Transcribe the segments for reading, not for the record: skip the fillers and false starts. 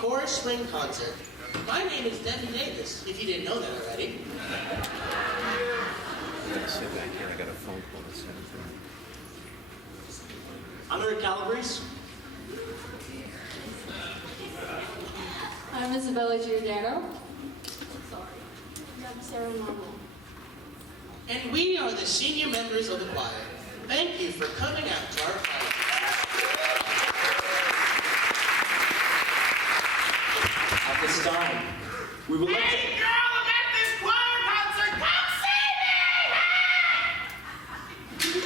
Chorus Spring Concert. My name is Devin Davis, if you didn't know that already. I gotta sit back here. I got a phone call to send from. I'm Eric Calabrese. I'm Isabella Giordano. Sorry. I'm Sarah Normal. And we are the senior members of the choir. Thank you for coming out to our choir. At this time, we would like to... Hey girl, I'm at this choir concert! Come see me!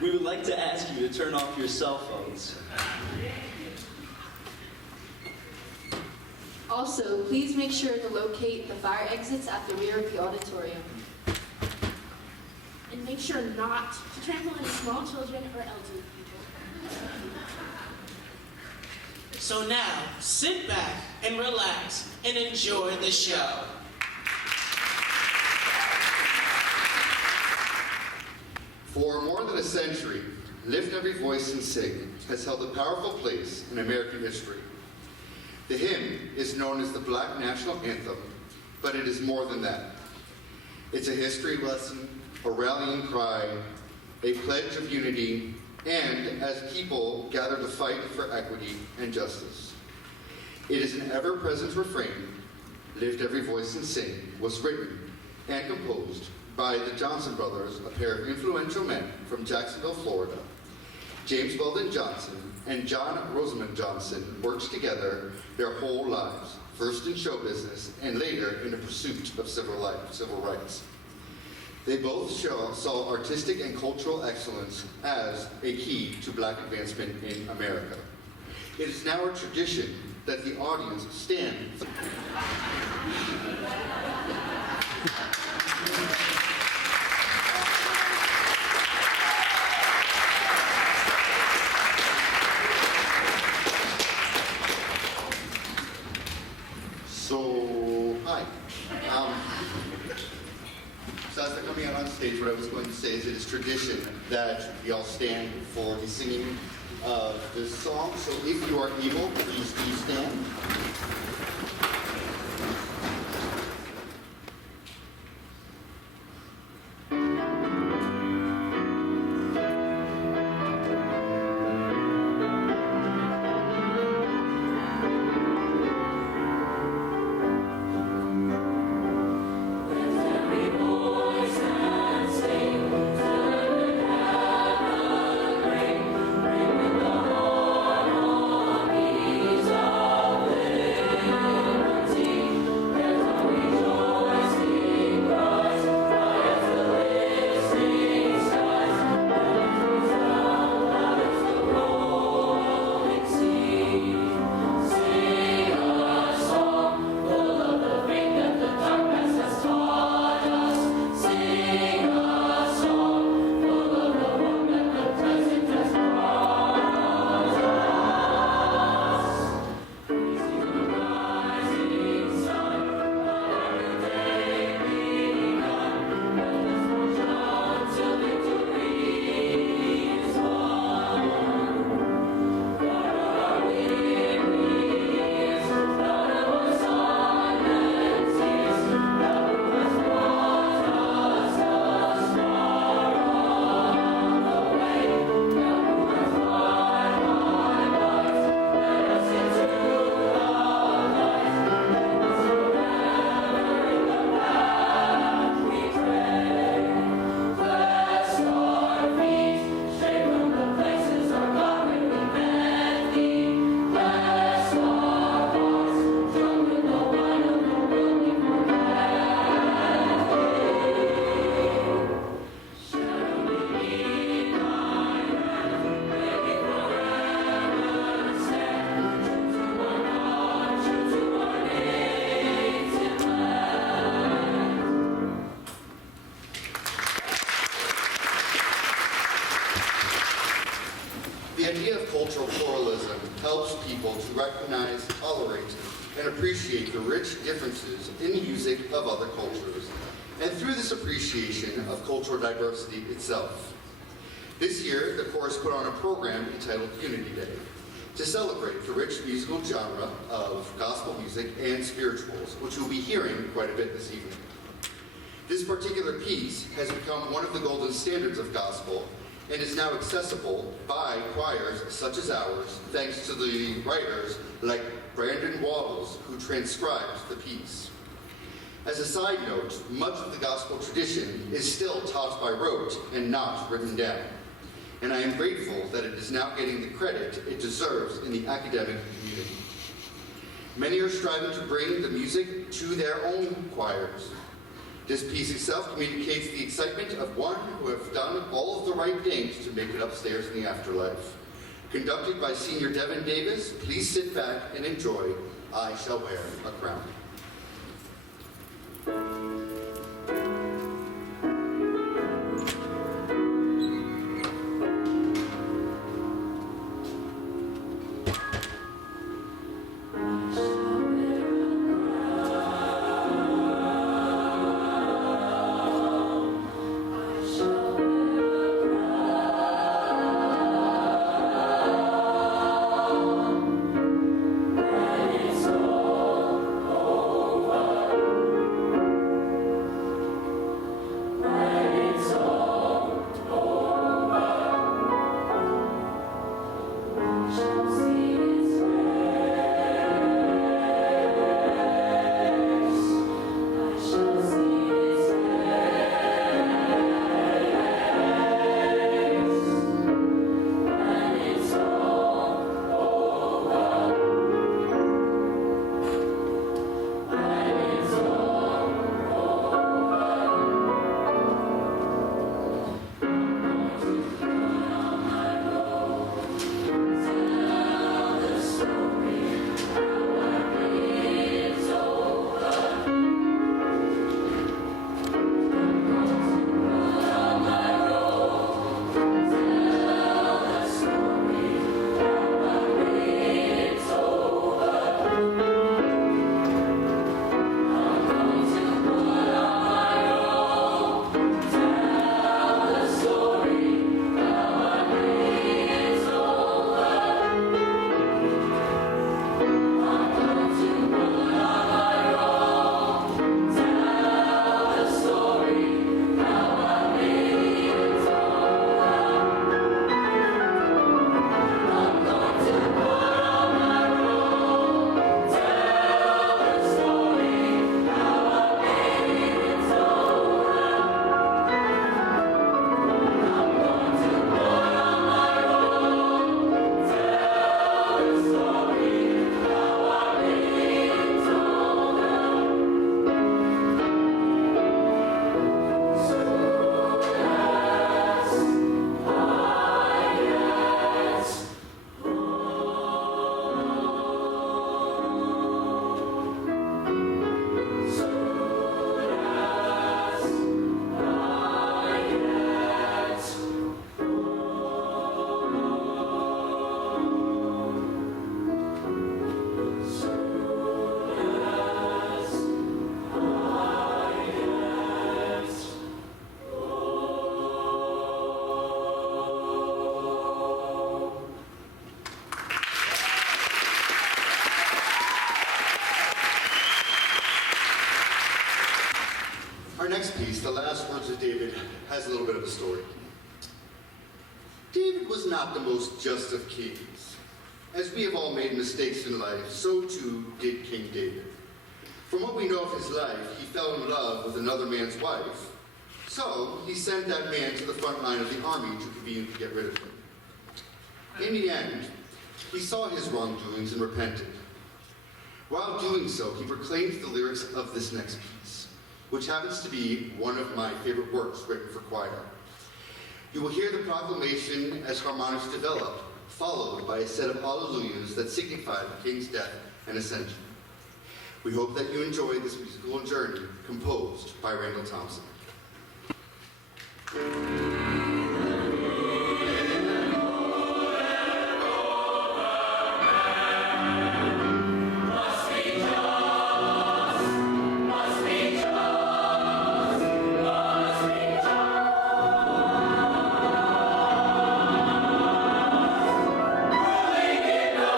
We would like to ask you to turn off your cell phones. Also, please make sure to locate the fire exits at the rear of the auditorium. And make sure not to trample on small children or elderly people. So now, sit back and relax and enjoy the show. For more than a century, Lift Every Voice and Sing has held a powerful place in American history. The hymn is known as the Black National Anthem, but it is more than that. It's a history lesson, a rallying cry, a pledge of unity, and as people gather to fight for equity and justice. It is an ever-present refrain. Lift Every Voice and Sing was written and composed by the Johnson brothers, a pair of influential men from Jacksonville, Florida. James Weldon Johnson and John Rosamond Johnson worked together their whole lives, first in show business and later in the pursuit of civil rights. They both saw artistic and cultural excellence as a key to Black advancement in America. It is now a tradition that the audience stand. Hi. So as they're coming out on stage, what I was going to say is it is tradition that we all stand for the singing of this song. So if you are able, please do stand. The idea of cultural pluralism helps people to recognize, tolerate, and appreciate the rich differences in the music of other cultures, and through this appreciation of cultural diversity itself. This year, the chorus put on a program entitled Unity Day. to celebrate the rich musical genre of gospel music and spirituals, which we'll be hearing quite a bit this evening. This particular piece has become one of the golden standards of gospel and is now accessible by choirs such as ours, thanks to the writers like Brandon Waddles, who transcribed the piece. As a side note, much of the gospel tradition is still taught by rote and not written down, and I am grateful that it is now getting the credit it deserves in the academic community. Many are striving to bring the music to their own choirs. This piece itself communicates the excitement of one who has done all of the right things to make it upstairs in the afterlife. Conducted by Senior Devin Davis, please sit back and enjoy I Shall Wear a Crown. Our next piece, The Last Words of David, has a little bit of a story. David was not the most just of kings. As we have all made mistakes in life, so too did King David. From what we know of his life, he fell in love with another man's wife. So he sent that man to the front line of the army to conveniently get rid of him. In the end, he saw his wrongdoings and repented. While doing so, he proclaimed the lyrics of this next piece, which happens to be one of my favorite works written for choir. You will hear the proclamation as harmonics develop, followed by a set of alleluias that signify the king's death and ascension. We hope that you enjoy this musical journey composed by Randall Thompson. Ruling in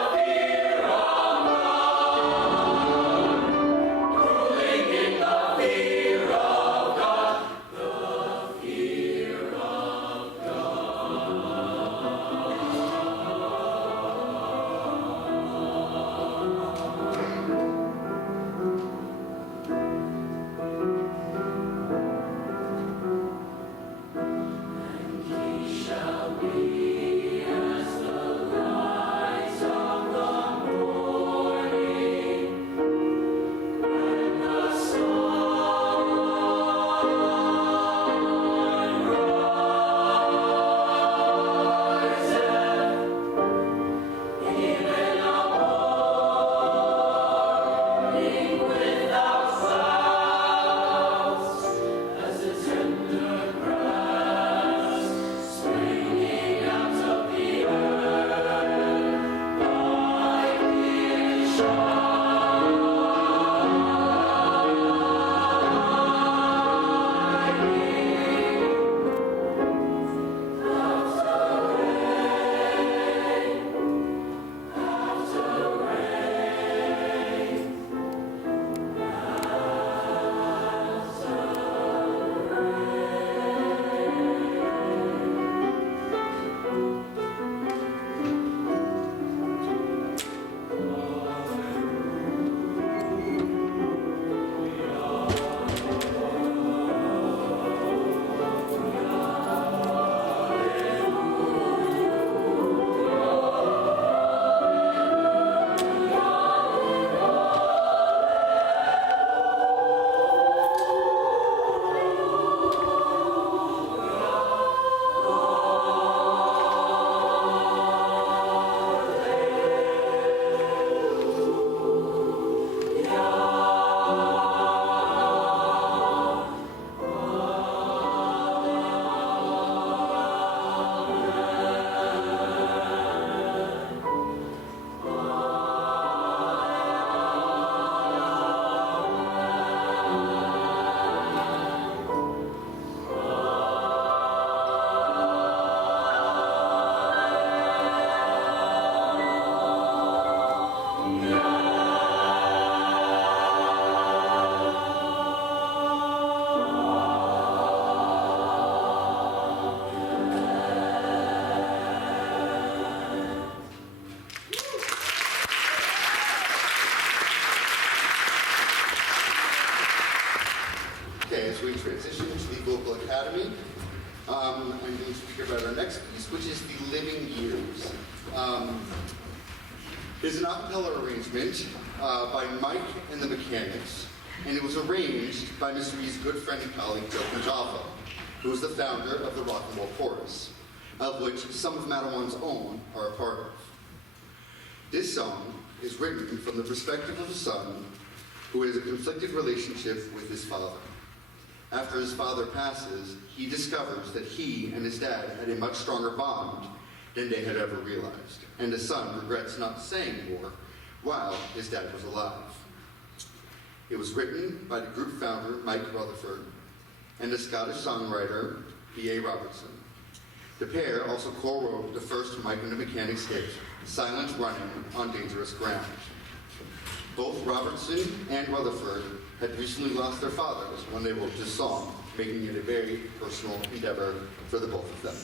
we transition to the Vocal Academy. I'm going to speak about our next piece, which is The Living Years. It is an a cappella arrangement by Mike and the Mechanics, and it was arranged by Mr. E's good friend and colleague, Joe Punjava, who is the founder of the Rock and Roll Chorus, of which some of Madawan's own are a part of. This song is written from the perspective of a son who has a conflicted relationship with his father. After his father passes, he discovers that he and his dad had a much stronger bond than they had ever realized, and the son regrets not saying more while his dad was alive. It was written by the group founder, Mike Rutherford, and the Scottish songwriter, B.A. Robertson. The pair also co-wrote the first Mike and the Mechanics hit, Silent Running on Dangerous Ground. Both Robertson and Rutherford had recently lost their fathers when they wrote this song, making it a very personal endeavor for the both of them.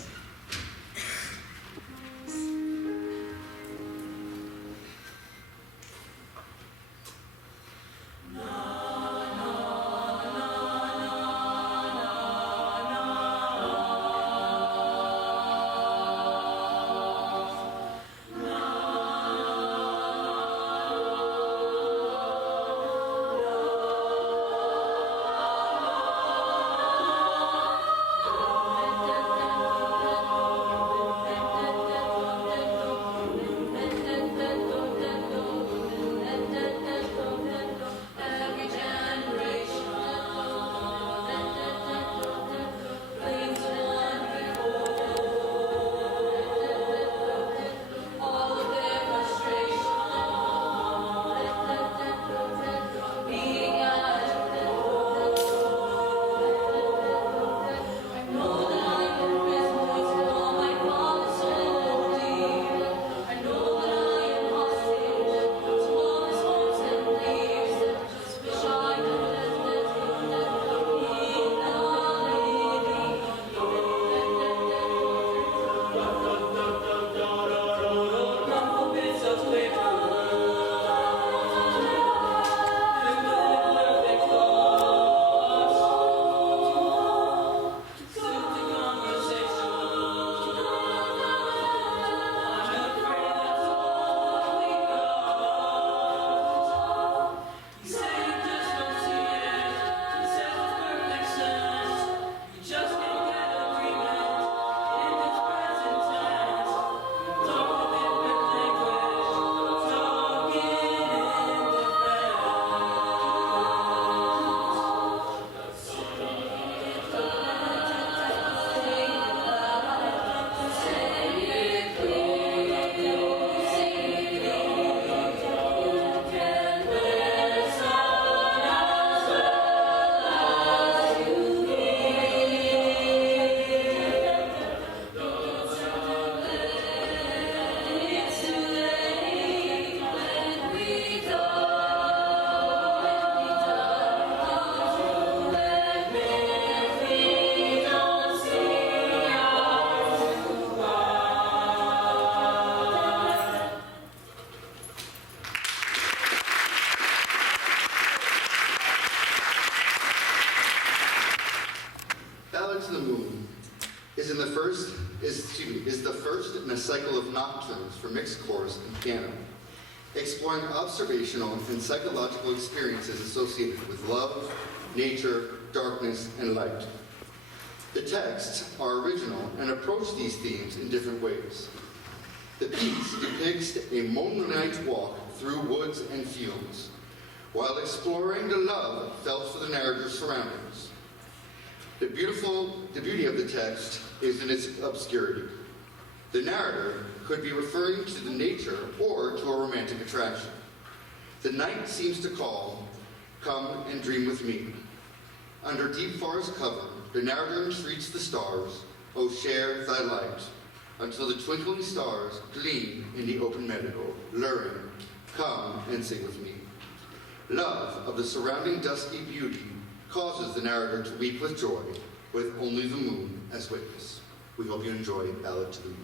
Is the first in a cycle of nocturnes for mixed chorus and piano, exploring observational and psychological experiences associated with love, nature, darkness, and light. The texts are original and approach these themes in different ways. The piece depicts a moonlight walk through woods and fields, while exploring the love felt for the narrator's surroundings. The beauty of the text is in its obscurity. The narrator could be referring to the nature or to a romantic attraction. The night seems to call, come and dream with me. Under deep forest cover, the narrator entreats the stars, oh share thy light, until the twinkling stars gleam in the open meadow, luring, come and sing with me. Love of the surrounding dusky beauty causes the narrator to weep with joy, with only the moon as witness. We hope you enjoy Ballad to the Moon.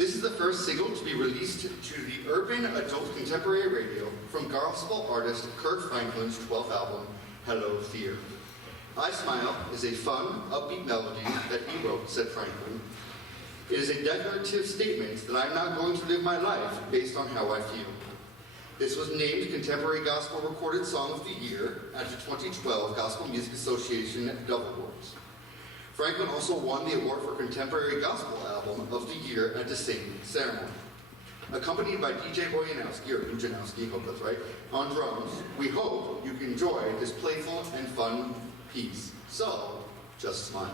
This is the first single to be released to the urban adult contemporary radio from gospel artist Kurt Franklin's 12th album, Hello Fear. I Smile is a fun, upbeat melody that he wrote, said Franklin. It is a declarative statement that I'm not going to live my life based on how I feel. This was named Contemporary Gospel Recorded Song of the Year at the 2012 Gospel Music Association Dove Awards. Franklin also won the award for Contemporary Gospel Album of the Year at the same ceremony. Accompanied by DJ Bojanowski, or Bujanowski, hope that's right, on drums, we hope you can enjoy this playful and fun piece. So, just smile.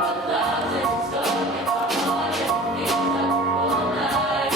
But love is talking for all, it's all night.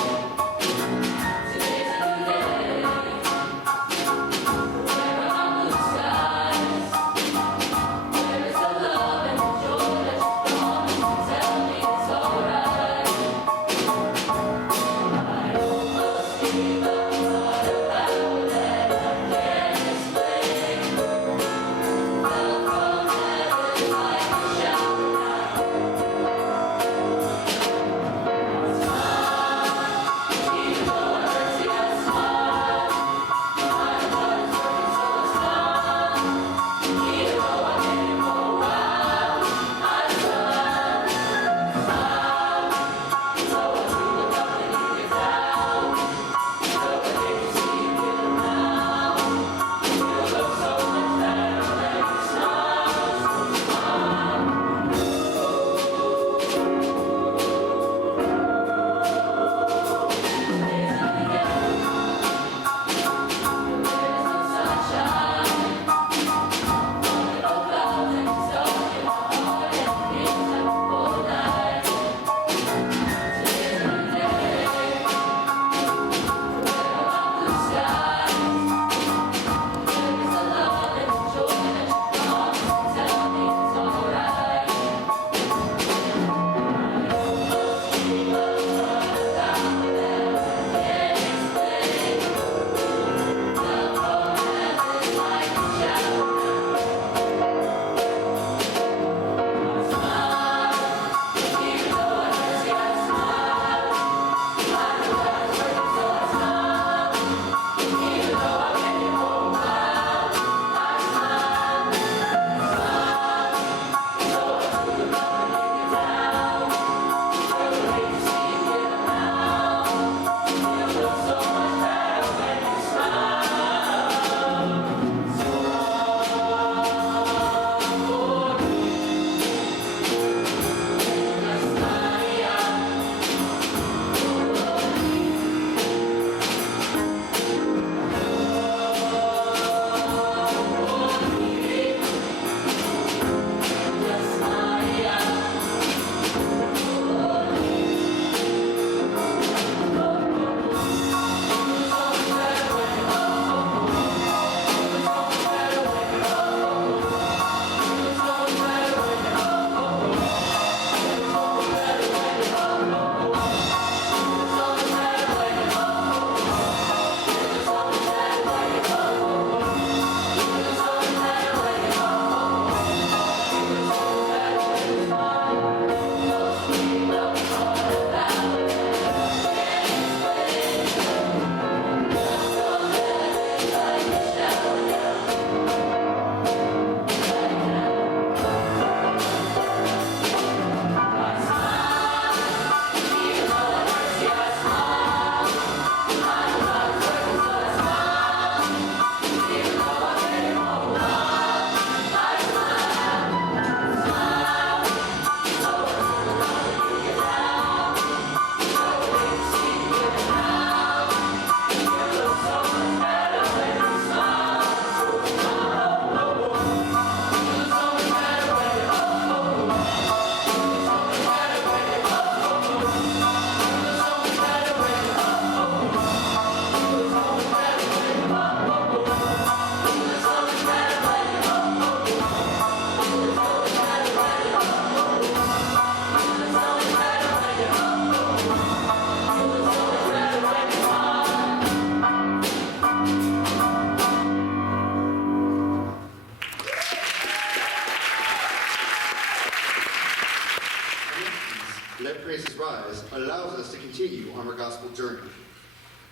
on our gospel journey,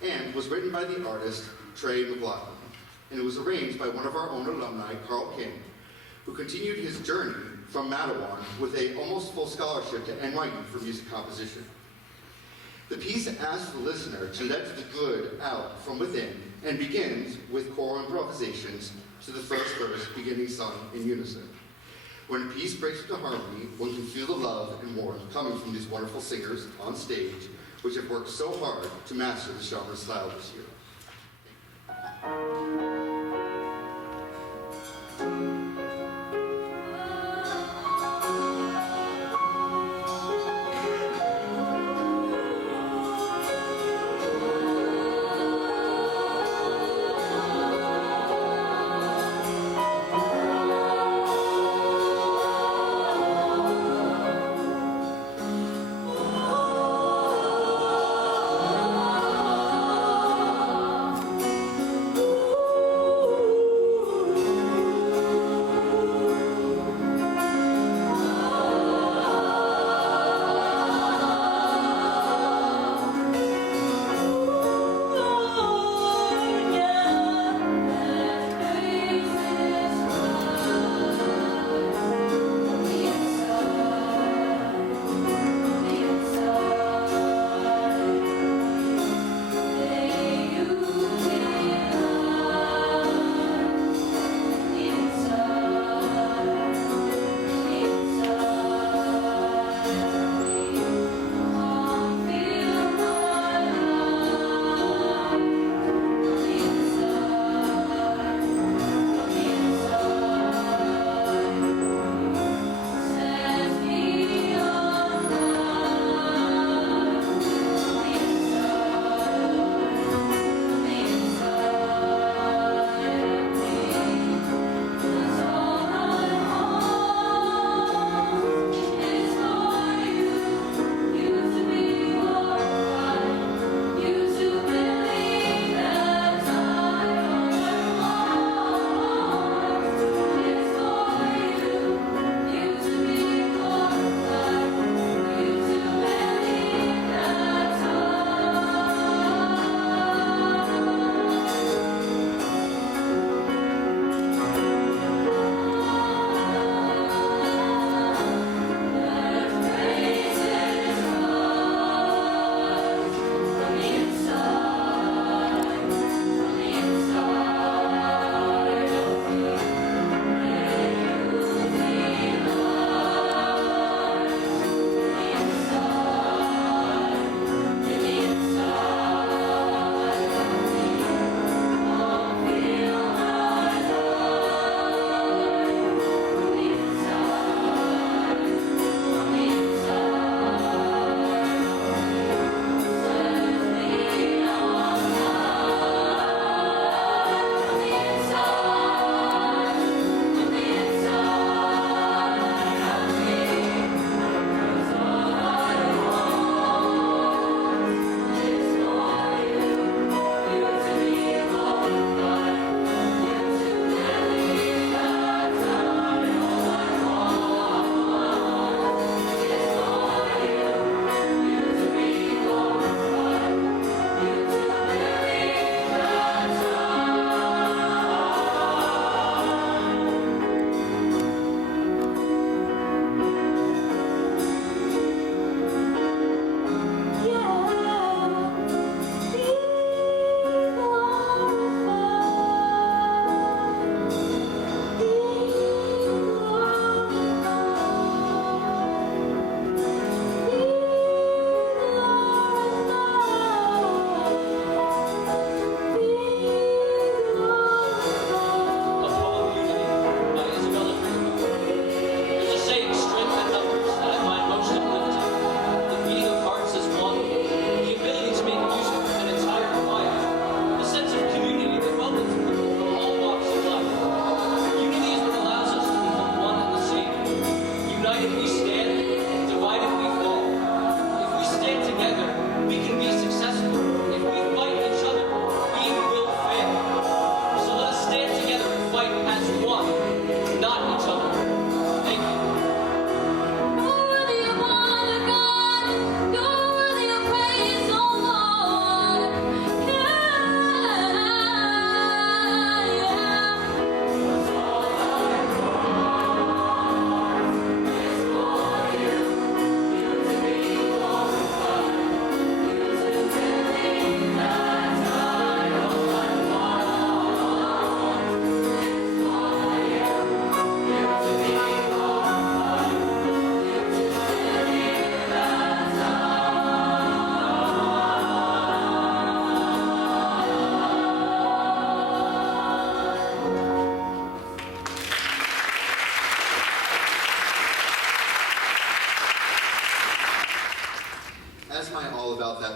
and was written by the artist Trey McLaughlin, and it was arranged by one of our own alumni, Carl King, who continued his journey from Mattawan with a almost full scholarship to NYU for music composition. The piece asks the listener to let the good out from within and begins with choral improvisations to the first verse beginning sung in unison. When a piece breaks into harmony, one can feel the love and warmth coming from these wonderful singers on stage, which have worked so hard to master the genre style this year.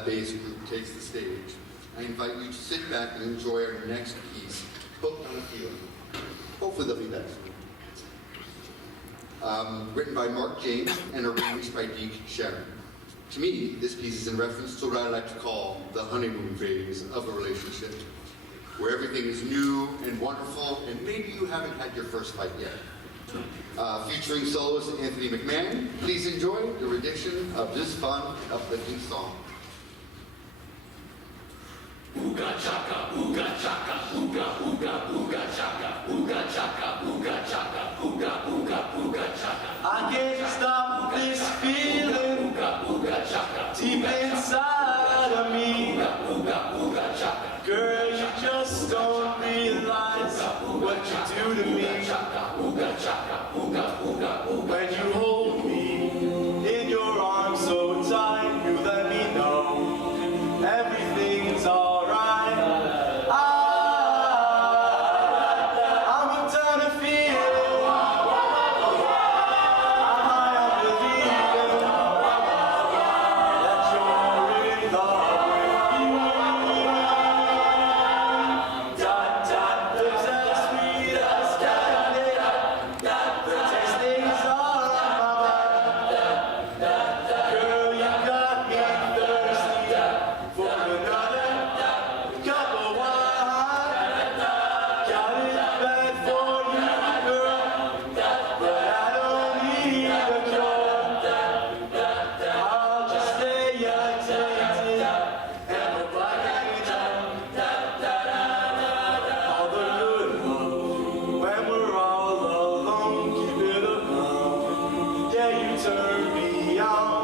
bass group takes the stage, I invite you to sit back and enjoy our next piece, Hooked on a Feeling. Hopefully they'll be better. Written by Mark James and arranged by Deke Sharon. To me, this piece is in reference to what I like to call the honeymoon phase of a relationship, where everything is new and wonderful, and maybe you haven't had your first fight yet. Featuring soloist Anthony McMahon, please enjoy the rendition of this fun, uplifting song. Ooga chaka, ooga chaka, ooga ooga ooga chaka, ooga chaka, ooga chaka, ooga ooga ooga chaka. I can't stop this feeling, ooga ooga chaka, deep inside of me. Ooga ooga ooga chaka. Girl, you just don't realize what you do to me. Ooga chaka, ooga ooga ooga. When you hold me in your arms so tight, you let me know everything's alright. I'm hooked on a feeling. I'm high on believing that you're in love with me. Dot dot, lips as sweet as candy. The taste things all on my mind. Girl, you got me thirsty for another cup of wine. Got it bad for you, girl, but I don't need a cure. I'll just stay addicted and go black and all the good love when we're all alone. Keep it alone. Yeah, you turn me on.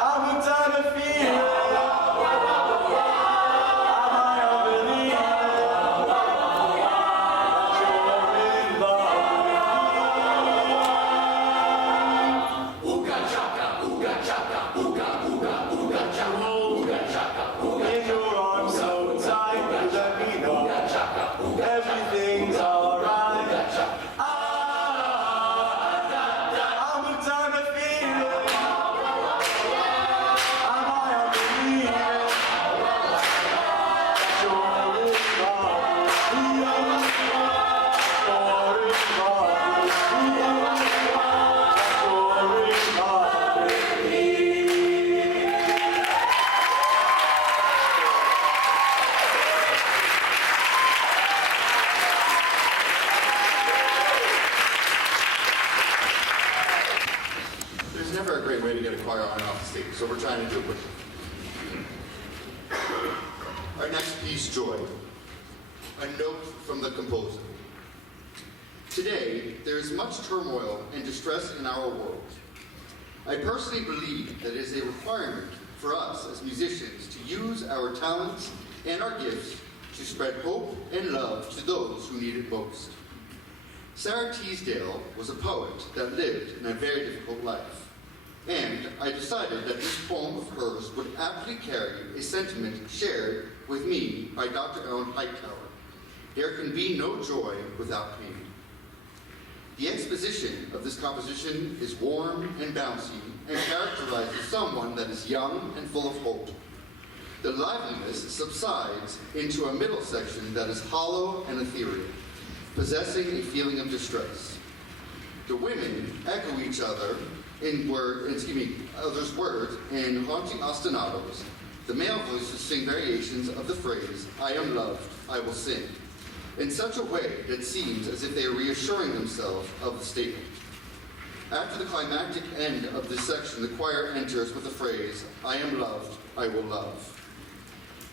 I'm hooked on a feeling. I'm high on believing that you're in love with me. Ooga chaka, ooga chaka, ooga ooga ooga chaka, ooga chaka, ooga. In your arms so tight, you let me know everything's alright. I'm hooked on a feeling. I'm high on believing that you're in love with me. You're in love with me. You're in love with me. There's never a great way to get a choir on and off the stage, so we're trying to do it quickly. Our next piece, Joy. A note from the composer. Today, there is much turmoil and distress in our world. I personally believe that it is a requirement for us as musicians to use our talents and our gifts to spread hope and love to those who need it most. Sarah Teasdale was a poet that lived in a very difficult life, and I decided that this poem of hers would aptly carry a sentiment shared with me by Dr. Ellen Hightower. There can be no joy without pain. The exposition of this composition is warm and bouncy and characterizes someone that is young and full of hope. The liveliness subsides into a middle section that is hollow and ethereal, possessing a feeling of distress. The women echo each other in others' words in haunting ostinatos. The male voices sing variations of the phrase, I am loved, I will sing, in such a way that seems as if they are reassuring themselves of the statement. After the climactic end of this section, the choir enters with the phrase, I am loved, I will love.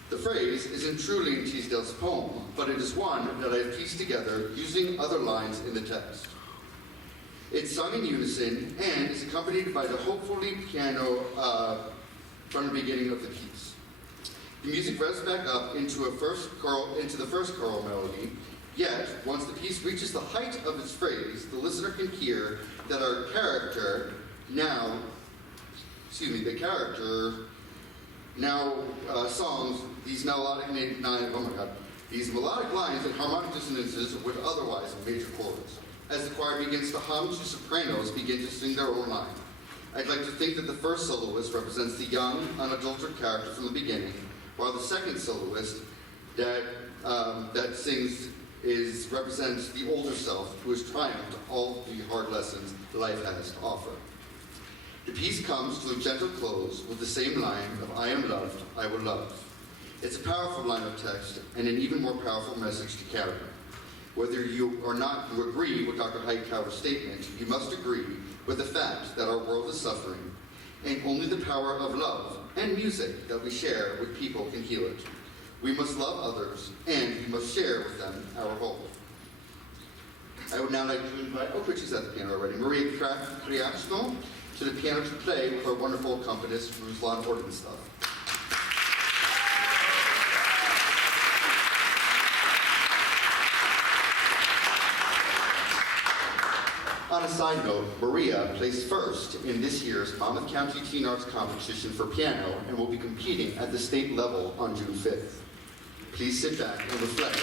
The phrase isn't truly in Teasdale's poem, but it is one that I have pieced together using other lines in the text. It's sung in unison and is accompanied by the hopefully piano from the beginning of the piece. The music revs back up into the first choral melody, yet once the piece reaches the height of its phrase, the listener can hear that the character now songs these melodic lines and harmonic dissonances with otherwise major chords. As the choir begins to hum, two sopranos begin to sing their own line. I'd like to think that the first soloist represents the young, unadulterated character from the beginning, while the second soloist that sings represents the older self who has triumphed all the hard lessons life has to offer. The piece comes to a gentle close with the same line of "I am loved, I will love." It's a powerful line of text and an even more powerful message to carry. Whether you or not you agree with Dr. Hightower's statement, you must agree with the fact that our world is suffering, and only the power of love and music that we share with people can heal it. We must love others, and we must share with them our hope. I would now like to invite, which is at the piano already, Maria Criasto to the piano to play with our wonderful accompanist, Ruslan Ordenstav. On a side note, Maria placed first in this year's Monmouth County Teen Arts Competition for piano and will be competing at the state level on June 5th. Please sit back and reflect.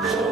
Show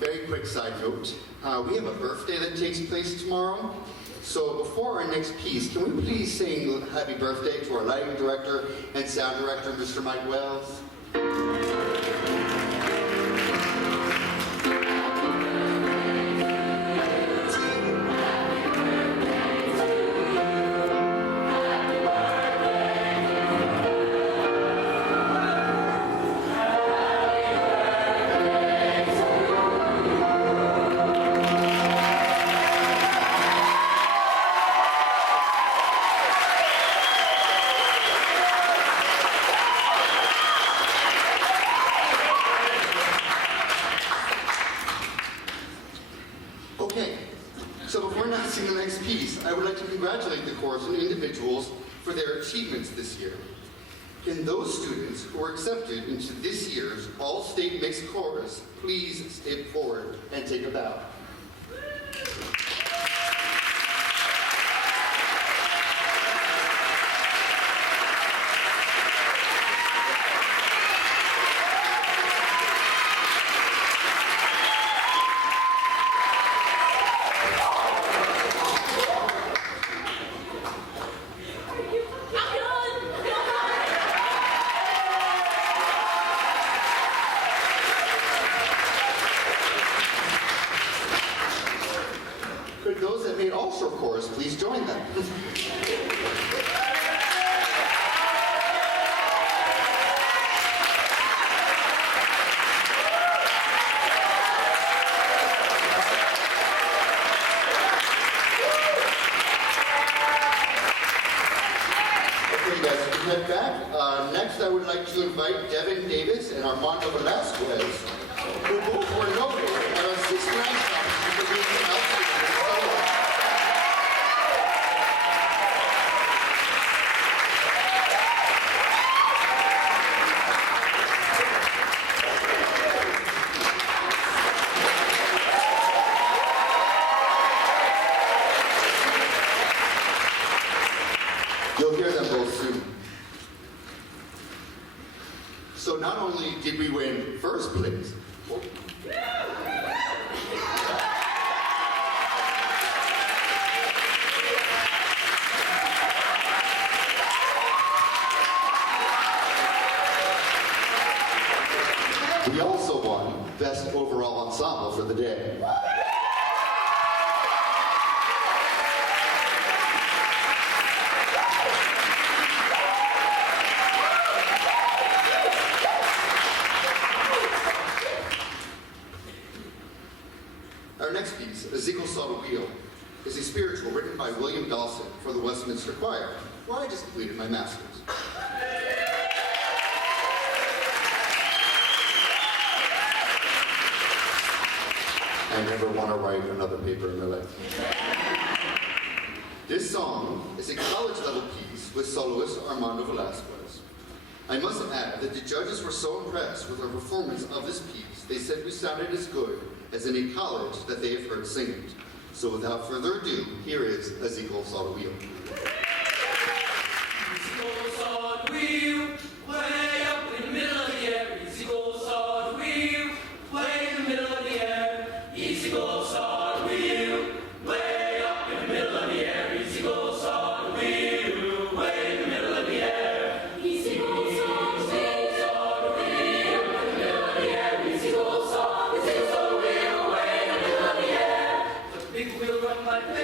very quick side note. We have a birthday that takes place tomorrow. So before our next piece, can we please sing happy birthday to our lighting director and sound director, Mr. Mike Wells? Okay, so before announcing the next piece, I would like to congratulate the chorus and individuals for their achievements this year. Can those students who were accepted into this year's All-State Mixed Chorus please step forward and take a bow? Could those that made also chorus please join them? Okay guys, we can head back. Next I would like to invite Devin Davis and Armando Velasquez, who both were noted at our 6th Grand Challenge for being outstanding solo. You'll hear them both soon. So not only did we win first place, we also won Best Overall Ensemble for the day. Our next piece, Ezekiel Saw the Wheel, is a spiritual written by William Dawson for the Westminster Choir, where I just completed my master's. I never want to write another paper in my life. This song is a college-level piece with soloist Armando Velasquez. I must add that the judges were so impressed with our performance of this piece, they said we sounded as good as any college that they have heard sing it. So without further ado, here is Ezekiel Saw the Wheel. Ezekiel saw the wheel, way up in the middle of the air. Ezekiel saw the wheel, way in the middle of the air. Ezekiel saw the wheel, way up in the middle of the air. Ezekiel saw the wheel, way in the middle of the air. Ezekiel saw the wheel, in the middle of the air. Ezekiel saw the wheel, way in the middle of the air. The big wheel run like this.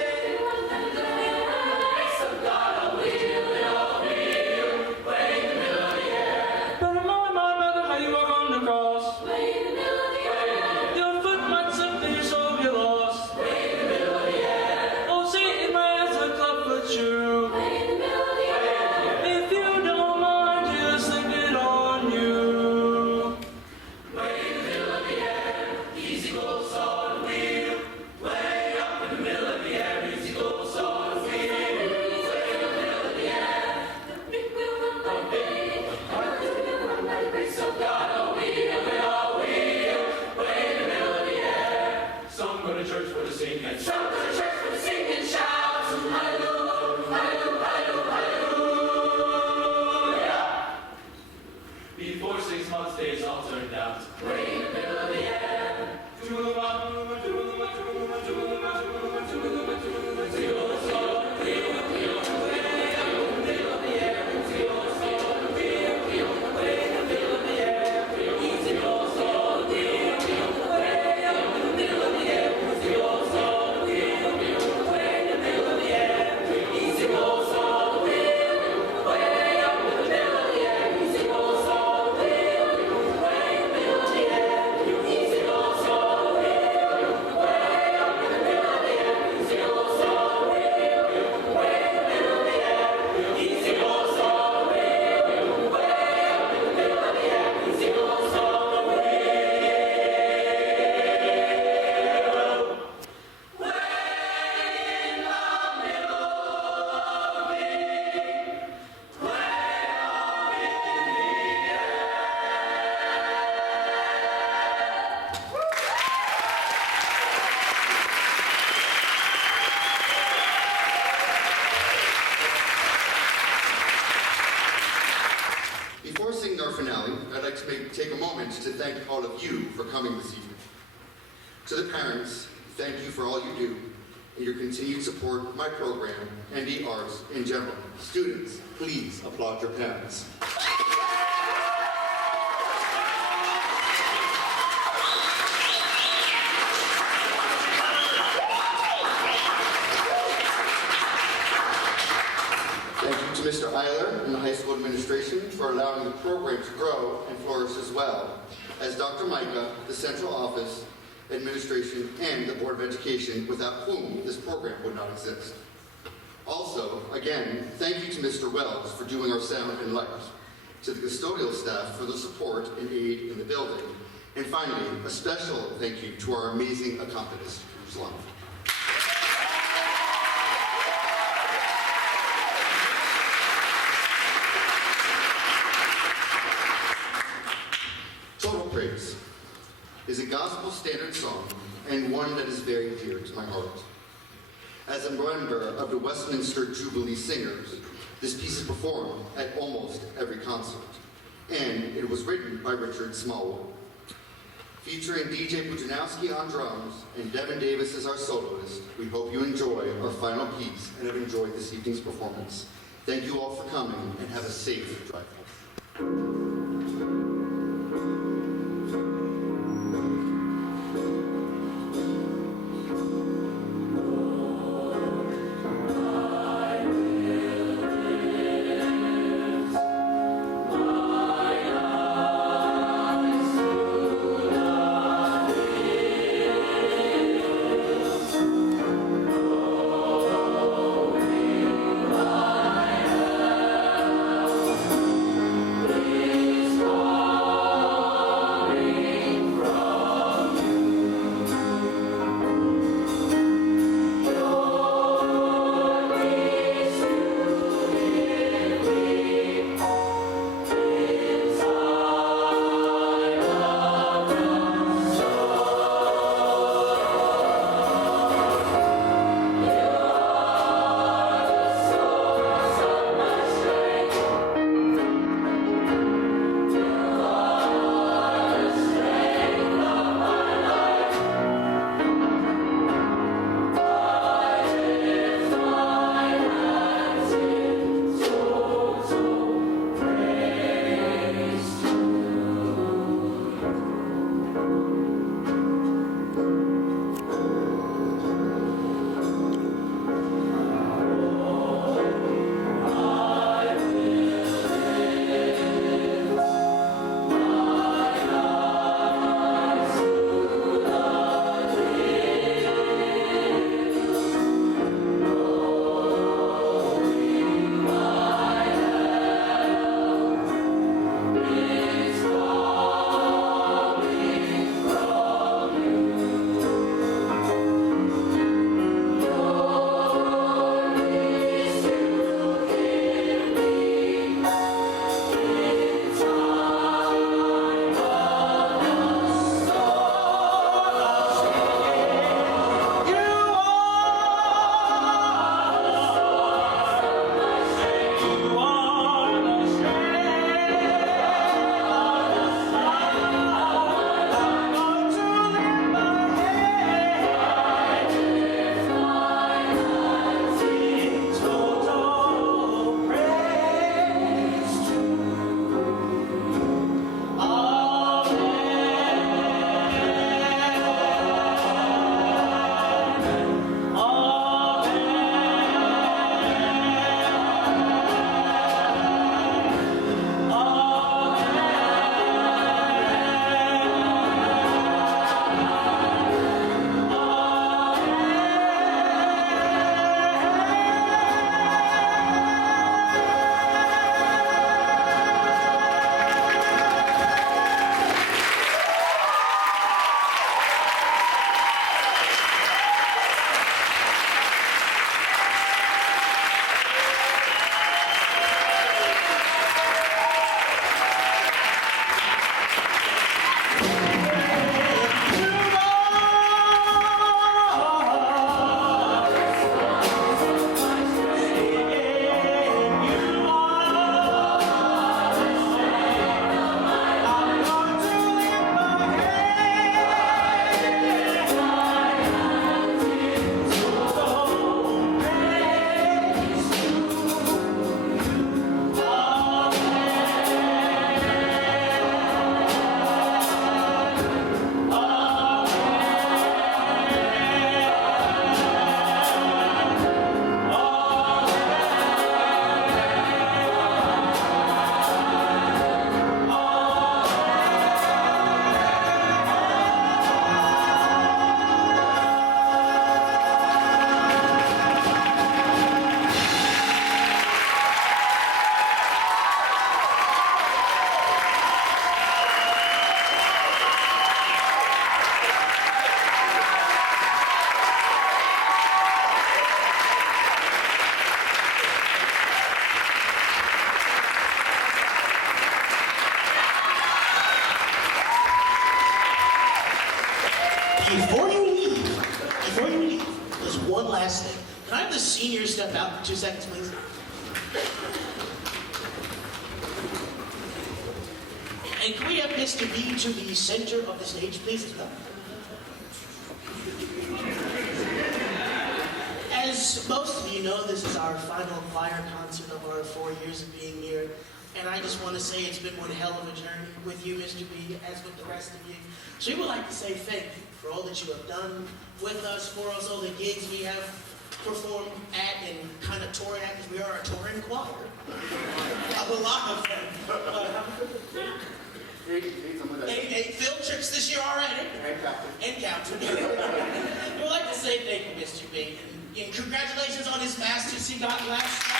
Before 6 months, days all turned out. Way in the middle of the air. Before singing our finale, I'd like to take a moment to thank all of you for coming this evening. To the parents, thank you for all you do and your continued support of my program and the arts in general. Students, please applaud your parents. Thank you to Mr. Eiler and the high school administration for allowing the program to grow and flourish, as well as Dr. Micah, the central office, administration, and the Board of Education, without whom this program would not exist. Also, again, thank you to Mr. Wells for doing our sound and light, to the custodial staff for the support and aid in the building, and finally, a special thank you to our amazing accompanist, Ruslan. Total Praise is a gospel standard song and one that is very dear to my heart. As a member of the Westminster Jubilee Singers, this piece is performed at almost every concert, and it was written by Richard Smallwood. Featuring DJ Pujanowski on drums and Devin Davis as our soloist, we hope you enjoy our final piece and have enjoyed this evening's performance. Thank you all for coming, and have a safe drive home. Amen. Before you leave, there's one last thing. Can I have the seniors step out for 2 seconds, please? And can we have Mr. B to the center of the stage, please, as well? As most of you know, this is our final choir concert of our 4 years of being here. And I just want to say it's been one hell of a journey with you, Mr. B, as with the rest of you. So we would like to say thank you for all that you have done with us, for us, all the gigs we have performed at and kind of toured at, because we are a touring choir. A lot of them. 8 field trips this year already. And counting. We would like to say thank you, Mr. B. And congratulations on his masters he got last night.